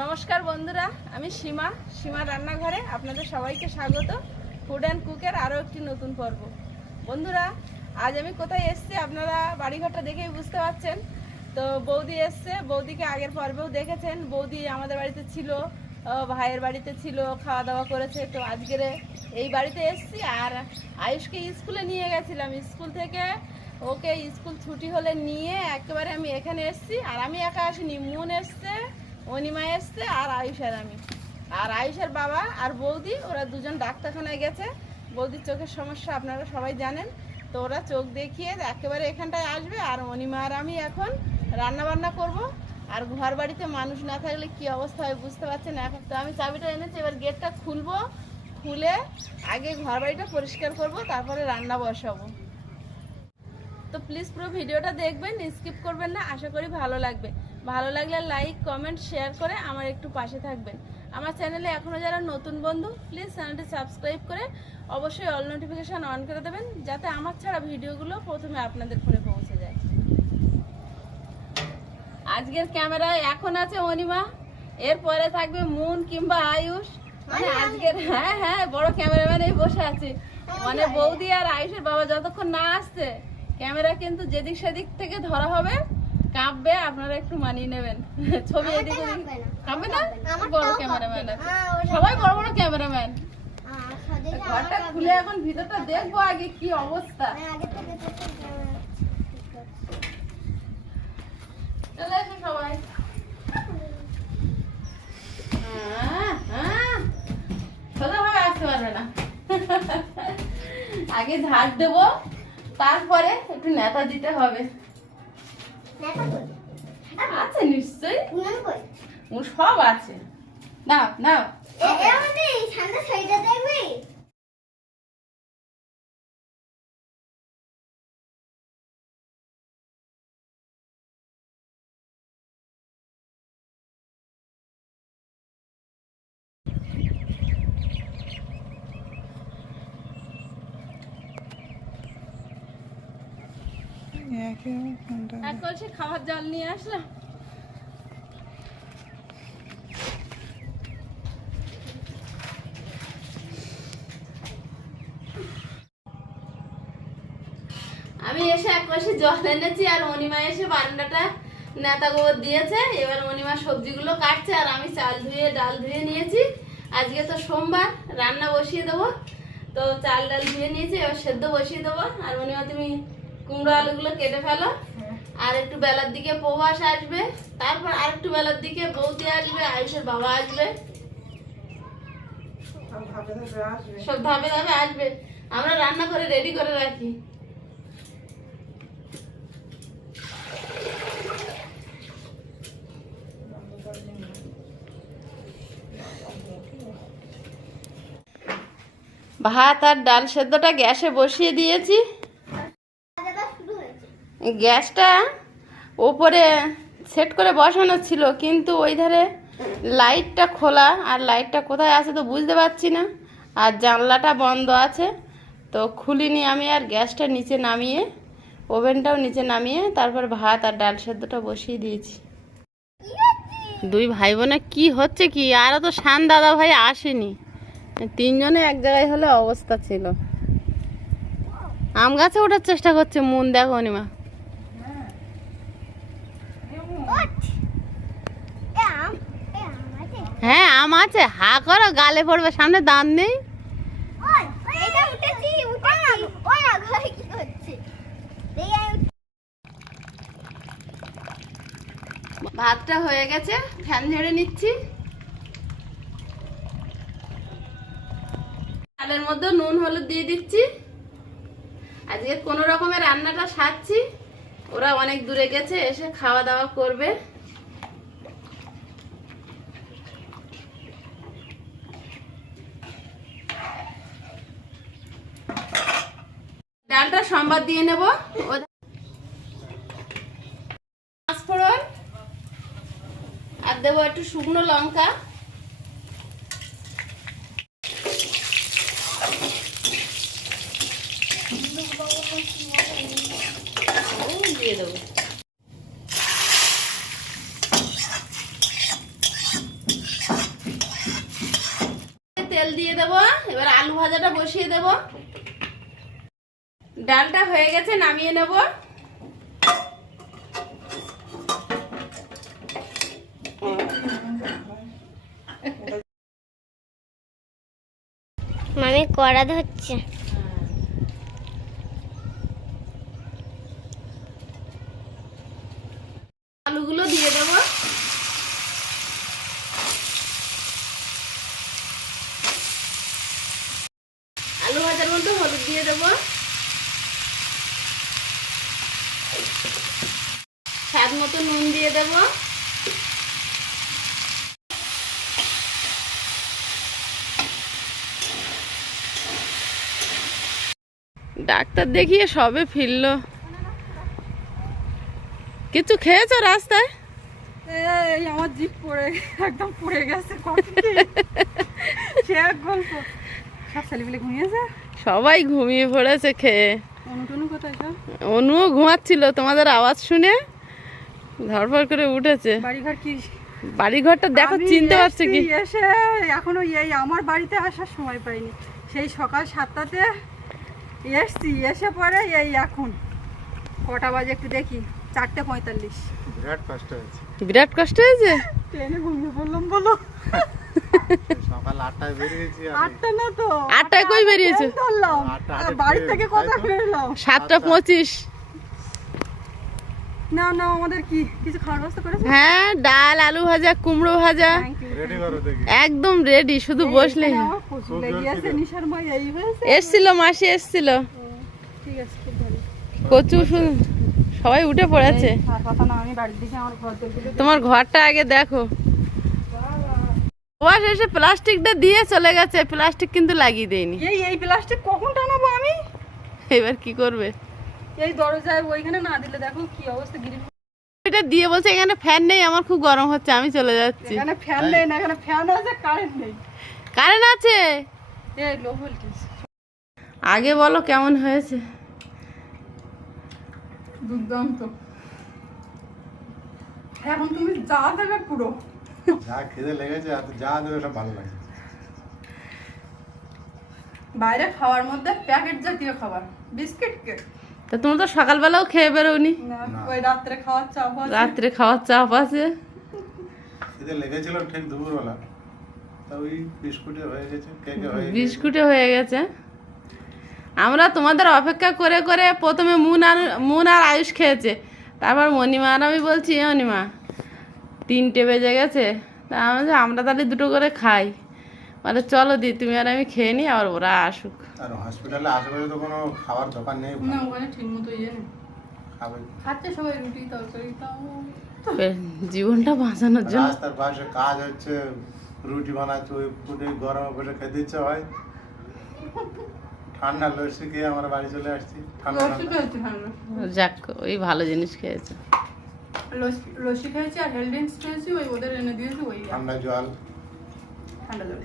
নমস্কার বন্ধুরা, আমি সীমা রান্নাঘরে আপনাদের সবাইকে স্বাগত। ফুড অ্যান্ড কুকের আরও একটি নতুন পর্ব। বন্ধুরা, আজ আমি কোথায় এসেছি আপনারা বাড়িঘরটা দেখেই বুঝতে পারছেন। তো বৌদি এসছে, বৌদিকে আগের পর্বেও দেখেছেন। বৌদি আমাদের বাড়িতে ছিল, ভাইয়ের বাড়িতে ছিল, খাওয়া দাওয়া করেছে। তো আজকের এই বাড়িতে এসেছি। আর আয়ুষকে স্কুলে নিয়ে গেছিলাম, স্কুল থেকে ওকে স্কুল ছুটি হলে নিয়ে একেবারে আমি এখানে এসেছি। আর আমি একা আসিনি, মুন এসছে, অনিমা এসছে, আর আয়ুষ আর আমি। আর আয়ুষের বাবা আর বৌদি ওরা দুজন ডাক্তারখানায় গেছে। বৌদির চোখের সমস্যা আপনারা সবাই জানেন। তো ওরা চোখ দেখিয়ে একেবারে এখানটায় আসবে। আর অনিমা আর আমি এখন রান্না বান্না করব। আর ঘর বাড়িতে মানুষ না থাকলে কি অবস্থা হয় বুঝতে পারছেন। এখন তো আমি চাবিটা এনেছি, এবার গেটটা খুলবো, খুলে আগে ঘর বাড়িটা পরিষ্কার করব, তারপরে রান্না বসাবো। তো প্লিজ পুরো ভিডিওটা দেখবেন, স্কিপ করবেন না। আশা করি ভালো লাগবে। ভালো লাগলে লাইক, কমেন্ট, শেয়ার করে আমার একটু পাশে থাকবেন। আমার চ্যানেলে এখনও যারা নতুন বন্ধু, প্লিজ চ্যানেলটি সাবস্ক্রাইব করে অবশ্যই অল নোটিফিকেশান অন করে দেবেন, যাতে আমার ছাড়া ভিডিওগুলো প্রথমে আপনাদের ফোনে পৌঁছে যায়। আজকের ক্যামেরায় এখন আছে অনিমা, এরপরে থাকবে মুন কিংবা আয়ুষ। মানে আজকের হ্যাঁ বড় ক্যামেরাম্যান এই বসে আছে। মানে বৌদি আর আয়ুষের বাবা যতক্ষণ না আসছে ক্যামেরা কিন্তু যেদিক সেদিক থেকে ধরা হবে, কাঁপবে। আপনারা একটু মানিয়ে নেবেন। ছবি এদিক ওদিক কাঁপবে না, বড় ক্যামেরাম্যান আছে, সবাই বড় বড় ক্যামেরাম্যান। ঘরটা খুলে এখন ভিতরটা দেখবো আগে কি অবস্থা। চলে এসো সবাই। সোজাভাবে আসতে পারবে না, আগে ঝাড় দেবো, তারপরে একটু নেতা দিতে হবে। আছে নিশ্চয়ই, সব আছে। নাও নাও, এক কলসি খাবার জল নিয়ে আসলাম। আমি এসে এক কলসি জল এনেছি, আর অনিমা এসে বারান্দাটা নেতা গোবর দিয়েছে। এবার অনিমা সবজিগুলো কাটছে, আর আমি চাল ধুয়ে ডাল ধুয়ে নিয়েছি। আজকে তো সোমবার, রান্না বসিয়ে দেবো। তো চাল ডাল ধুয়ে নিয়েছি, এবার সেদ্ধ বসিয়ে দেবো। আর অনিমা তুমি কুমড়ো আলুগুলো কেটে ফেলো। আর একটু বেলার দিকে প্রবাস আসবে, তারপর আর একটু বেলার দিকে বৌদি আসবে, আয়ুষের বাবা আসবে, সব ধাপে ধাপে আসবে। আমরা রান্না করে রেডি করে রাখি। ভাত আর ডাল সেদ্ধটা গ্যাসে বসিয়ে দিয়েছি। গ্যাসটা ওপরে সেট করে বসানো ছিল, কিন্তু ওই ধারে লাইটটা খোলা, আর লাইটটা কোথায় আছে তো বুঝতে পারছি না। আর জানলাটা বন্ধ আছে, তো খুলিনি আমি। আর গ্যাসটা নিচে নামিয়ে, ওভেনটাও নিচে নামিয়ে, তারপর ভাত আর ডাল সেদ্ধটা বসিয়ে দিয়েছি। দুই ভাই বোনে কি হচ্ছে কি, আরও তো শান দাদা ভাই আসেনি। তিনজনে এক জায়গায় হলে অবস্থা ছিল। আম গাছে ওঠার চেষ্টা করছে মুন, দেখো অনিমা। হ্যাঁ আম আছে, হা করো, গালে পড়বে, সামনে দাঁত নেই। ভাতটা হয়ে গেছে, ফ্যান ঝেড়ে নিচ্ছি। চালের মধ্যে নুন হলুদ দিয়ে দিচ্ছি। আজকে কোনো রকমের রান্নাটা সারছি, ওরা অনেক দূরে গেছে, এসে খাওয়া দাওয়া করবে। ডালটা সম্বাদ দিয়ে নেব। পাঁচফোড়ন আর দেবো একটু শুকনো লঙ্কা, দিয়ে দেবো। দিয়ে দেবো। এবার আলু ভাজাটা বসিয়ে দেব। ডালটা হয়ে গেছে, নামিয়ে নেব। মামি কড়া ধরছে। আলুগুলো দিয়ে দেবো। আলু ভাজার মধ্যে হলুদ দিয়ে দেবো, স্বাদ মতো নুন দিয়ে দেবো। ডাক্তার দেখিয়ে সবে ফিরলো। কিছু খেয়েছো রাস্তায়? এই আমার জিভ পড়ে একদম পড়ে গেছে। সে এক গল্প। সব ছেলেপিলে ঘুমিয়েছে, সবাই ঘুমিয়ে পড়েছে খেয়ে। অনুটনু কোথায় সব? অনুও ঘুমাচ্ছিল, তোমাদের আওয়াজ শুনে ধরপড় করে উঠেছে। বাড়িঘর কি? বাড়িঘরটা দেখো, চিনতে পারছে কি? এসে এখনো এই আমার বাড়িতে আসার সময় পাইনি। সেই সকাল 7টাতে এসছি, এসে পরে এই এখন কটা বাজে একটু দেখি, 4:45। বিরাট কষ্ট হয়েছে। বিরাট কষ্ট হয়েছে। ট্রেনে ঘুমিয়ে পড়লাম বলো। সকাল 8টায় বেরিয়েছি। 8টা না তো, 8টায় কই বেরিয়েছো? ধরলাম বাড়ি থেকে কথা বেরোলাম 7:25। না না, আমাদের কি কিছু খাওয়ার ব্যবস্থা করেছে? হ্যাঁ, ডাল, আলু ভাজা, কুমড়ো ভাজা রেডি করো দেখি। একদম রেডি, শুধু বসলেই। এসছিল, মাসি এসছিল। ঠিক আছে, খুব ভালো। কচু সবাই উঠে পড়েছে। আর কথা না, আমি বাড়ির দিকে আমার ঘর দেখতে। তোমার ঘরটা আগে দেখো। ওয়াশ এসে প্লাস্টিকটা দিয়ে চলে গেছে, প্লাস্টিক কিন্তু লাগিয়ে দেয়নি। এই প্লাস্টিক কখন টানাবো আমি? এবার কি করবে? এই দরজায় ওইখানে না দিলে দেখো কি অবস্থা। গ্রিল এটা দিয়ে বলছে এখানে ফ্যান নেই, আমার খুব গরম হচ্ছে, আমি চলে যাচ্ছি। এখানে ফ্যান নেই না, এখানে ফ্যান আছে, কারেন্ট নেই। কারেন্ট আছে। এই লো ভোল্টেজ। আগে বলো কেমন হয়েছে? দুর্দান্ত। এখন তুমি যা দেবে পুরো। যা খেতে লেগেছে আর যা দেবে সব ভালো লাগে। বাইরে খাওয়ার মধ্যে প্যাকেট জাতীয় খাবার, বিস্কিট কেক। তা তুমি তো সকালবেলাও খেয়ে বেরোনি। না, ওই রাত্রে খাওয়ার চাপ আছে। রাত্রে খাওয়ার চাপ আছে। খেতে লেগেছিল ঠিক দুপুরবেলা, তা ওই বিস্কুটে হয়ে গেছে, কেকে হয়ে গেছে। বিস্কুটে হয়ে গেছে। আমরা তোমাদের অপেক্ষা করে করে প্রথমে মুন আর আয়ুষ খেয়েছে, তারপর মণিমা আর আমি বলছি মণিমা 3টে বেজে গেছে, তা আমরা তাহলে 2টো করে খাই। মানে চলো দি, তুমি আর আমি খেয়ে নিই, আবার ওরা আসুক। আর হসপিটালে আশেপাশে তো কোনো খাবার দোকান নেই। না, ওখানে ঠিক মতো নেই। খাবে খাচ্ছে সবাই রুটি তরকারি, তাও জীবনটা বাঁচানোর জন্য। রাস্তার পাশে কাজ হচ্ছে, রুটি বানাচ্ছে, ওই ফুটে গরমে বসে খেতে ইচ্ছে হয়। ঠান্ডা লস্যি খেয়ে আমরা বাড়ি চলে আসছি। ঠান্ডা যাক, ওই ভালো জিনিস খেয়েছে। লস্যি খেয়েছি আর হেলথ ড্রিঙ্কস খেয়েছি, ওই ওদের এনে দিয়েছি, ওই ঠান্ডা জল। ঠান্ডা জল।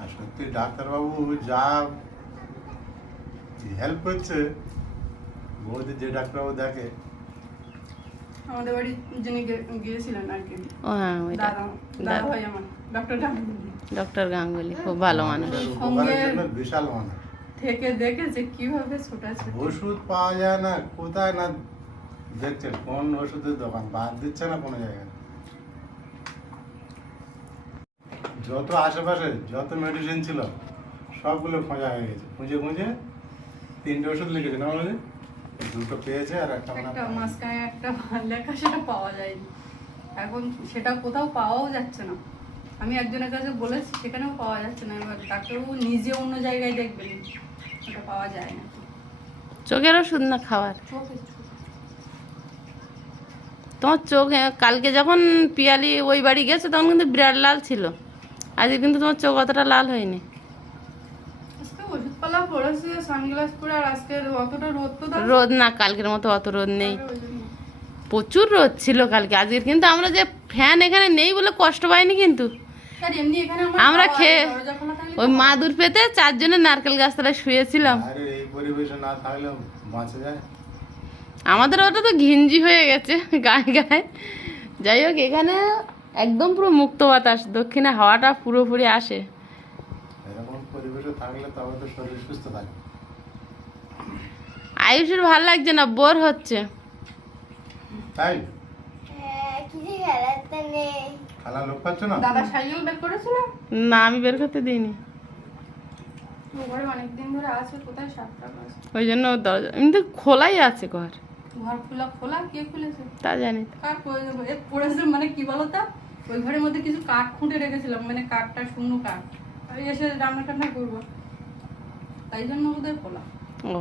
আর সত্যি ডাক্তারবাবু যা হেল্প করছে, বৌদি যে ডাক্তারবাবু দেখে। আমাদের বাড়ি যিনি গিয়েছিলেন আর কি, ও হ্যাঁ, ওই দাদা ভাই আমার, ডক্টর গাঙ্গুলি খুব ভালো মানুষ। বিশাল মানুষ। থেকে দেখেছে কিভাবে ছোটাছে। ওষুধ পাওয়া যায় না কোথায়, না দেখছেন কোন ওষুধের দোকান বাদ দিচ্ছে না কোনো জায়গায়। যত আশেপাশে যত মেডিসিন ছিল সবগুলো খোঁজা হয়ে গেছে, খুঁজে খুঁজে 3টে ওষুধ লিখেছে না, বলে 2টো পেয়েছে আর একটা মাঝখানে একটা লেখা, সেটা পাওয়া যায়নি। এখন সেটা কোথাও পাওয়াও যাচ্ছে না। আমি একজনের কাছে বলেছি, সেখানেও পাওয়া যাচ্ছে না। এবার ডাক্তারবাবু নিজে অন্য জায়গায় দেখবেন, ওটা পাওয়া যায় না। চোখের ওষুধ না খাওয়ার? তোমার চোখ কালকে যখন পিয়ালি ওই বাড়ি গেছে তখন কিন্তু বিরাট লাল ছিল, আজকে কিন্তু তোমার চোখ অতটা লাল হয়নি। ওষুধপালা পড়েছে, সানগ্লাস পরে, আর আজকে অতটা রোদ তো রোদ না, কালকের মতো অত রোদ নেই, প্রচুর রোদ ছিল কালকে। আজকে কিন্তু আমরা যে ফ্যান এখানে নেই বলে কষ্ট পাইনি, কিন্তু আমরা খেয়ে ওই মাদুর পেতে 4 জনে নারকেল গাছতলায় শুয়েছিলাম। এই পরিবেশে না থাকলে বাঁচা যায়। আমাদের ওটা তো ঘিঞ্জি হয়ে গেছে গায়ে গায়ে। যাই হোক, এখানে একদম পুরো মুক্ত বাতাস, দক্ষিণে হাওয়াটা পুরোপুরি আসে। এরকম পরিবেশে থাকলে তবে তো শরীর সুস্থ থাকে। আয়ুষের ভালো লাগছে না, বোর হচ্ছে। তাই কিছু খেলাতে নেই। খেলা লোক পাচ্ছ না? দাদা সাইকেল বের করেছিল না, আমি বের করতে দিইনি, ঘরে অনেকদিন ধরে আছে, কোথায় সাতটা বাজে। ওই জন্য দরজা এমনি তো খোলাই আছে ঘর। ঘর খোলা খোলা, কে খুলেছে? তা জানি। কার পড়েছে মানে কি বলতো, ওই ঘরের মধ্যে কিছু কাঠ খুঁটে রেখেছিলাম, মানে কাঠটা শূন্য কাঠ, আমি এসে রান্না টান্না করবো, তাই জন্য ওদের খোলা। ও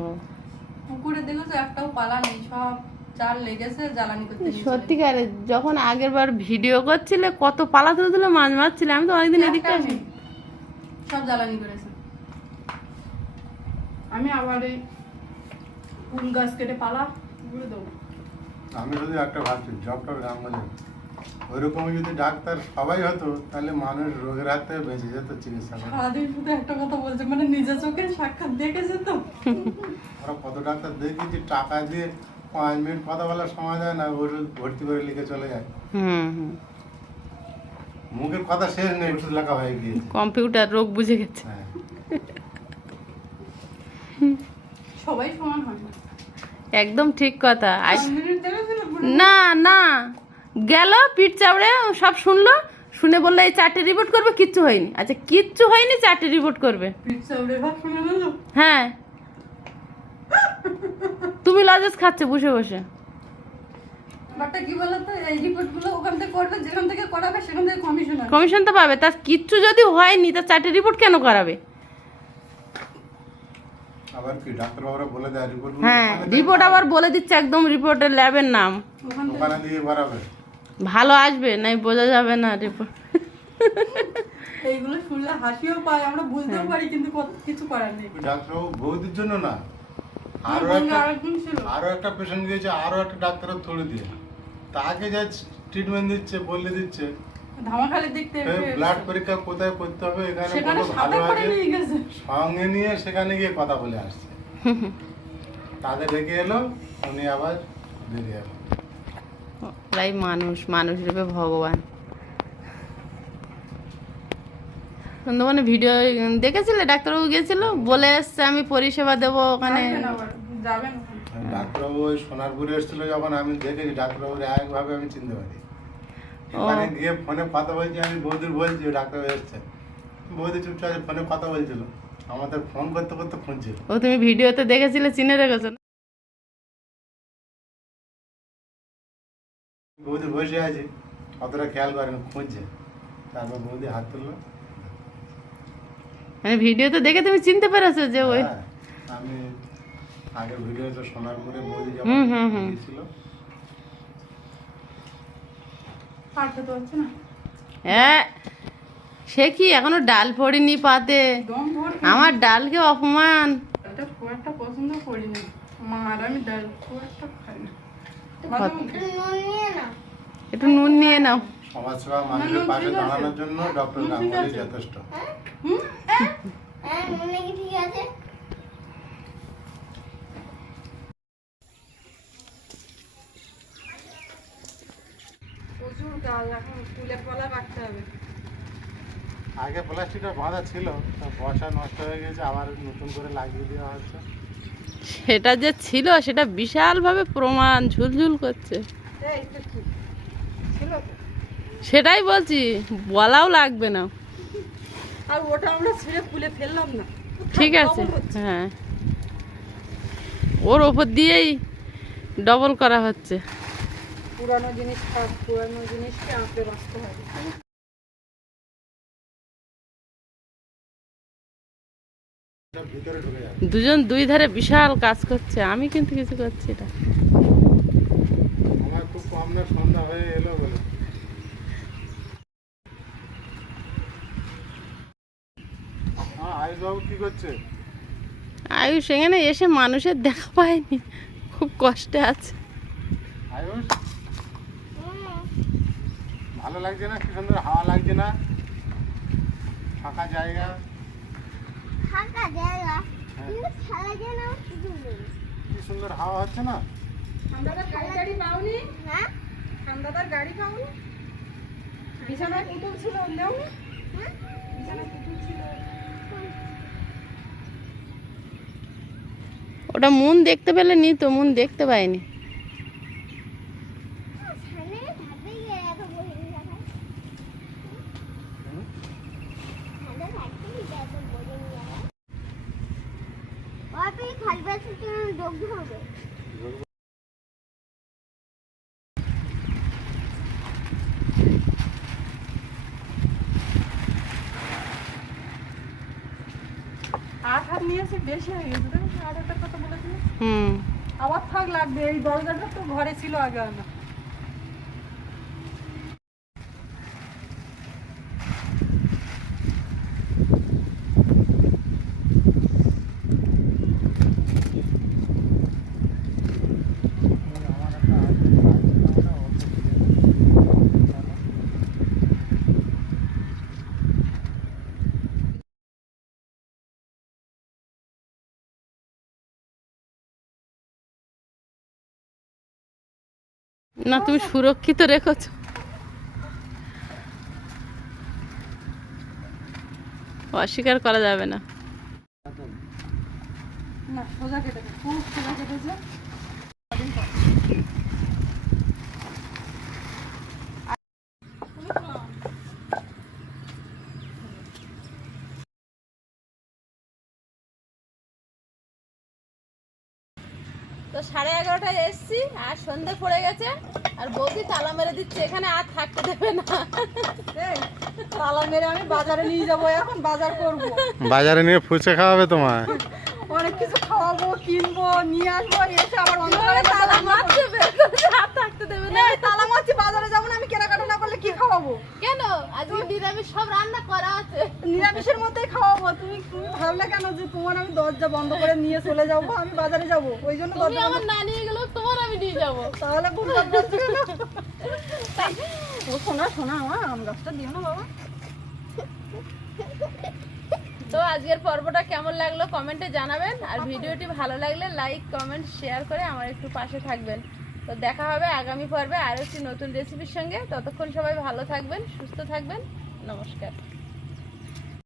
পুকুরে দেখেছো একটাও পালা নেই, সব চাল লেগেছে জ্বালানি করতে নিয়ে চলে সত্যিকারে, যখন আগের বার ভিডিও করছিলে কত পালা তুলে তুলে মাছ মারছিলে, আমি তো অনেকদিন গেছে। এদিকটা আসি। সব জ্বালানি করেছে। আমি আবার এই ফুল গাছ কেটে পালা ঘুরে দেবো। আমি যদি একটা ভাবছি জবটা গ্রামগঞ্জে ওইরকম যদি ডাক্তার সবাই হতো তাহলে মানুষ রোগের হাত থেকে বেঁচে যেত চিকিৎসা করে। সারাদিন শুধু একটা কথা বলছে, মানে নিজের চোখের সাক্ষাৎ দেখেছে তো। ওরা কত ডাক্তার দেখেছি টাকা দিয়ে 5 মিনিট কথা বলার সময় দেয় না, ওষুধ ভর্তি করে লিখে চলে যায়। মুখের কথা শেষ নেই, ওষুধ লেখা হয়ে গিয়েছে। কম্পিউটার রোগ বুঝে গেছে। হ্যাঁ, সবাই সমান হয় না। একদম ঠিক কথা। মিনিট দেখেছিল না না, গেল পিঠ চাপড়ে, সব শুনলো, শুনে বললো এই 4টে রিপোর্ট করবে, কিচ্ছু হয়নি। আচ্ছা কিচ্ছু হয়নি, 4টে রিপোর্ট করবে। পিৎজা উড়ে ভাব শুনে নিল। হ্যাঁ, তুমি লজেস খাচ্ছে বসে বসে। বাটটা কি বলতো, এই রিপোর্ট গুলো ওখান থেকে করবে, যেখান থেকে করাবে সেখান থেকে কমিশন আসবে। কমিশন তো পাবে, তার কিচ্ছু যদি হয়নি তা 4টে রিপোর্ট কেন করাবে? আবার কি ডাক্তারবাবুরা বলে দেয় রিপোর্ট, হ্যাঁ, রিপোর্ট আবার বলে দিচ্ছে একদম রিপোর্টের ল্যাবের নাম, ওখান থেকে ওখানে দিয়ে বাড়াবে। ভালো আসবে নাই বোঝা যাবে না রিপোর্ট। এইগুলো শুনলে হাসিও পায়, আমরা বুঝতেও পারি, কিন্তু কিছু করার নেই। ডাক্তারবাবু বৌদির জন্য না, আরো একটা পেশেন্ট গিয়েছে, আরো একটা ডাক্তারের থ্রু দিয়ে তাকে যা ট্রিটমেন্ট দিচ্ছে, বলে দিচ্ছে ধামাখালি দেখতে ব্লাড পরীক্ষা কোথায় করতে হবে, এখানে সেখানে কত ভালো সাদা করে আছে, নিয়ে গেছে। সঙ্গে নিয়ে সেখানে গিয়ে কথা বলে আসছে। তাদের রেখে এলো, উনি আবার বেরিয়ে এলো। প্রায় মানুষ, মানুষ রূপে ভগবান। সুন্দরবনে ভিডিও দেখেছিলে, ডাক্তারবাবু গিয়েছিল, বলে এসছে আমি পরিষেবা দেবো ওখানে। যাবেন ডাক্তারবাবু ওই সোনারপুরে এসেছিল যখন, আমি দেখেছি ডাক্তারবাবুর একভাবে আমি চিনতে পারি। ওখানে গিয়ে ফোনে কথা বলছি, আমি বৌদির বলছি ডাক্তারবাবু এসছে, বৌদি চুপচাপ ফোনে কথা বলছিল, আমাদের ফোন করতে করতে খুঁজছিল। ও তুমি ভিডিওতে দেখেছিলে, চিনে রেখেছো না? বৌদি বসে আছে, অতটা খেয়াল করেন, খুঁজছে, তারপর বৌদি হাত তুললো। মানে ভিডিওতে দেখে তুমি চিনতে পেরেছো যে ওই? হ্যাঁ, আমি আগের ভিডিওতে সোনারপুরে বৌদি যখন গিয়েছিল। আর খেতে পারছে না, হ্যাঁ, সে কি এখনো ডাল পড়িনি পাতে? দম ভর। আমার ডালকে অপমান। এটা খুব একটা পছন্দ করি না, মা আর আমি ডাল খুব একটা খাই না। নুন নিয়ে না। একটু নুন নিয়ে নাও। সমাজসেবা মানুষের পাশে দাঁড়ানোর জন্য ডক্টর গাঙ্গুলি যথেষ্ট। হ্যাঁ, নুন নাকি ঠিক আছে। প্রচুর কাজ, এখন ফুলের পালা কাটতে হবে। আগে প্লাস্টিকটা বাঁধা ছিল, তা বর্ষা নষ্ট হয়ে গেছে, আবার নতুন করে লাগিয়ে দেওয়া হচ্ছে। সেটা যে ছিল সেটা বিশাল ভাবে প্রমাণ ঝুলঝুল করছে। এই তো কি ছিল তো? সেটাই বলছি, বলাও লাগবে না। আর ওটা আমরা ছিঁড়ে খুলে ফেললাম না, ঠিক আছে, হ্যাঁ, ওর ওপর দিয়েই ডবল করা হচ্ছে। পুরানো জিনিস থাক, পুরানো জিনিসকে আঁকড়ে বাঁচতে হবে। এটা ভিতরে ঢুকে যাবে। দুজন দুই ধারে বিশাল কাজ করছে, আমি কিন্তু কিছু করছি এটা। আমার খুব কম না, সন্ধ্যা হয়ে এলো বলে। হ্যাঁ, আয়ুষবাবু কি করছে? আয়ুষ এখানে এসে মানুষের দেখা পায়নি, খুব কষ্টে আছে। আয়ুষ, ভালো লাগছে না? কি সুন্দর হাওয়া লাগছে না? ফাঁকা জায়গা। ফাঁকা জায়গা, কিন্তু খেলা যেন শুধু নেই। কি সুন্দর হাওয়া হচ্ছে না? ঠান্ডাদার গাড়ি পাওনি? হ্যাঁ, ঠান্ডাদার গাড়ি পাওনি? বিছানায় পুতুল ছিল নেও নি? বিছানায় পুতুল ছিল। ওটা মন দেখতে পেলে নি তো, মন দেখতে পাইনি। সামনে থাকবে গিয়ে এত বই নিয়ে রাখা। সামনে থাকবে গিয়ে এত বই নিয়ে রাখা। ওতে খালি বাসে ডোব হবে। আট হাত নিয়েছি, বেশি হয়ে গেছে। দেখো 8,000 কথা বলেছিল। হুম, আবার থাক লাগবে, এই দরজাটা তো ঘরে ছিল আগে না। না তুমি সুরক্ষিত রেখেছো, অস্বীকার করা যাবে না। না সোজা কেটেছে, খুব সোজা কেটেছে। তো 11:30টায় এসছি আর সন্ধে পড়ে গেছে, আর বৌদি তালা মেরে দিচ্ছে, এখানে আর থাকতে দেবে না। এই, তালা মেরে আমি বাজারে নিয়ে যাবো, এখন বাজার করবো, বাজারে নিয়ে ফুচকা খাওয়াবে তোমায়। অনেক কিছু খাওয়াবো, কিনবো, নিয়ে আসবো, এসে আবার অন্ধকারে তালা মারছে, বের করছে, আর থাকতে দেবে না। এই তালা মারছি, বাজারে যাবো না, আমি কেনাকাটা না করলে কি খাওয়াবো? কেন? আজকে নিরামিষ সব রান্না করা আছে। নিরামিষের মধ্যেই খাওয়াবো। তুমি তুমি ভাবলে কেন যে তোমার আমি দরজা বন্ধ করে নিয়ে চলে যাবো? আমি বাজারে যাবো, ওই জন্য তুমি দরজা আমার না নিয়ে গেলেও তোমার আমি নিয়ে যাবো। তাহলে বুঝলাম বলছো কেন? ও শোনা শোনা, আমার আম গাছটা দিও না বাবা। তো আজকের পর্বটা কেমন লাগলো কমেন্টে জানাবেন, আর ভিডিওটি ভালো লাগলে লাইক কমেন্ট শেয়ার করে আমার একটু পাশে থাকবেন। তো দেখা হবে আগামী পর্বে আরও একটি নতুন রেসিপির সঙ্গে। ততক্ষণ সবাই ভালো থাকবেন, সুস্থ থাকবেন। নমস্কার।